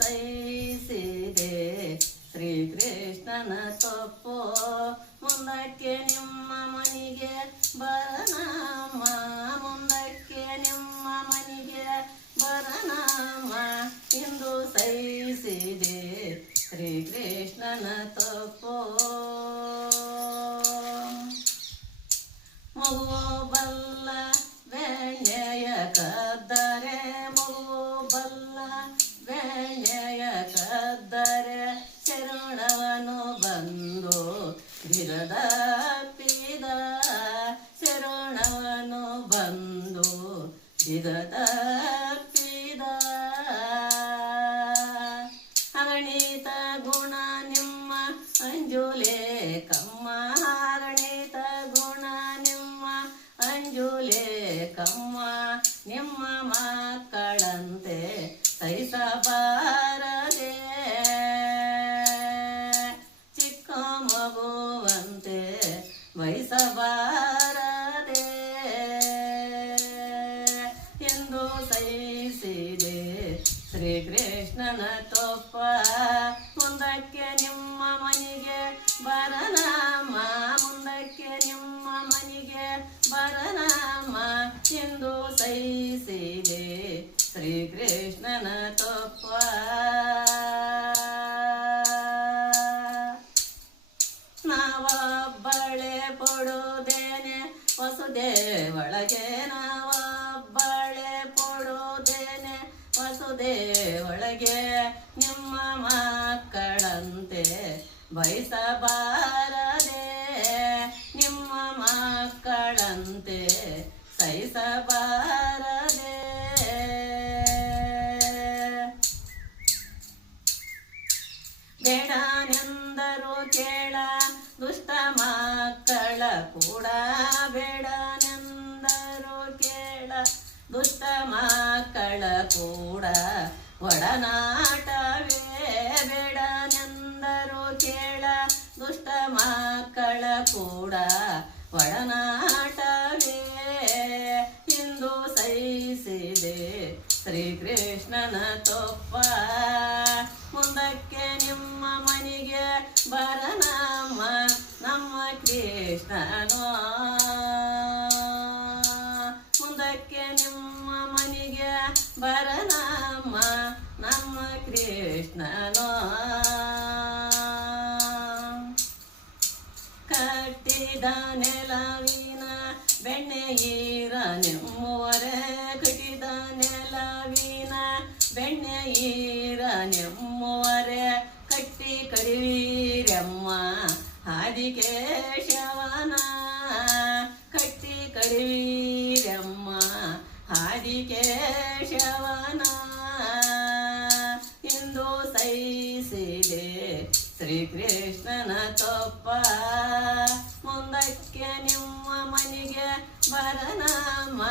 ಸಹಿಸಿದೆ ಶ್ರೀಕೃಷ್ಣನ ತಪ್ಪು ಮುಂದಕ್ಕೆ ನಿಮ್ಮ ಮನೆಗೆ ಬರನಮ್ಮ ಮುಂದಕ್ಕೆ ನಿಮ್ಮ ಮನೆಗೆ ಬರನಮ್ಮ ಎಂದು ಸಹಿಸಿದೆ ಶ್ರೀಕೃಷ್ಣನ ತಪ್ಪು ಮಗುವು ಬಲ್ಲ ಬೆಣ್ಣೆಯ ಕದ್ದರೆ ಮಗುವು ಬಲ್ಲ ಬೆಣ್ಣೆಯ ಕದ್ದರೆ ಶರಣವನು ಬಂದು ಬಿರದಪ್ಪಿದ ಶರಣವನು ಬಂದು ಬಿರದಪ್ಪಿದ ಅಗಣಿತ ಗುಣ ನಿಮ್ಮ ಅಂಜುಲೆ ಕಮ್ಮ ಅಗಣಿತ ಗುಣ ನಿಮ್ಮ ಅಂಜುಲೆ ಕಮ್ಮ ನಿಮ್ಮ ಮಕ್ಕಳಂತೆ ಸಹಿಸಬಾರದೆ ಚಿಕ್ಕ ಮಗುವಂತೆ ವಹಿಸಬಾರದೆ ಎಂದು ಸಹಿಸಿದೆ ಶ್ರೀಕೃಷ್ಣನ ತಪ್ಪ ಮುಂದಕ್ಕೆ ನಿಮ್ಮ ಮನೆಗೆ ಬರನಮ್ಮ ಮುಂದಕ್ಕೆ ನಿಮ್ಮ ಮನೆಗೆ ಬರನಮ್ಮ ಎಂದು ಸಹಿಸಿದೆ ಶ್ರೀಕೃಷ್ಣನ ತಪ್ಪ ನಾವೊಬ್ಬಳೆ ಪಡುವುದೇನೆ ವಸುದೇವೊಳಗೆ ನಾವೊಬ್ಬಳೆ ಪಡುವುದೇನೆ ವಸುದೇವೊಳಗೆ ನಿಮ್ಮ ಮಕ್ಕಳಂತೆ ಬಯಸಬಾರದೆ ನಿಮ್ಮ ಮಕ್ಕಳಂತೆ ಸಹಿಸಬಾರದೆ ಬೇಡನೆಂದರು ಕೇಳ ದುಷ್ಟ ಮಕ್ಕಳ ಕೂಡ ಬೇಡನೆಂದರು ಕೇಳ ದುಷ್ಟ ಮಕ್ಕಳ ಕೂಡ ಒಡನಾಟವೇ ಬೇಡನೆಂದರು ಕೇಳ ದುಷ್ಟ ಮಕ್ಕಳ ಕೂಡ ಒಡನಾಟವೇ ಎಂದು ಸಹಿಸಿದೆ ಶ್ರೀಕೃಷ್ಣನ ತಪ್ಪ ಮುಂದಕ್ಕೆ ನಿಮ್ಮ ಮನೆಗೆ ಬರನಮ್ಮ ನಮ್ಮ ಕೃಷ್ಣನೋ ಮುಂದಕ್ಕೆ ನಿಮ್ಮ ಮನೆಗೆ ಬರನಮ್ಮ ನಮ್ಮ ಕೃಷ್ಣನೋ ಕಟ್ಟಿದ ನೆಲವಿನ ಬೆಣ್ಣೆಯೀರ ನೆಮ್ಮುವರೆ ಕಟ್ಟಿದ ನೆಲವಿನ ಬೆಣ್ಣೆಯೀರ ನೆಮ್ಮುವರೆ ಕಟ್ಟಿ ಕಡಿವೀರಮ್ಮ ಆದಿಕೇಶವನ ಕಟ್ಟಿ ಕಡಿವೀರಮ್ಮ ಆದಿಕೇಶವನ ಎಂದು ಸಹಿಸಿದೆ ಶ್ರೀಕೃಷ್ಣನ ತಪ್ಪ ಮುಂದಕ್ಕೆ ನಿಮ್ಮ ಮನೆಗೆ ಬರನಮ್ಮ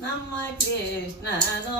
ನಮ್ಮ ಕೃಷ್ಣನೋ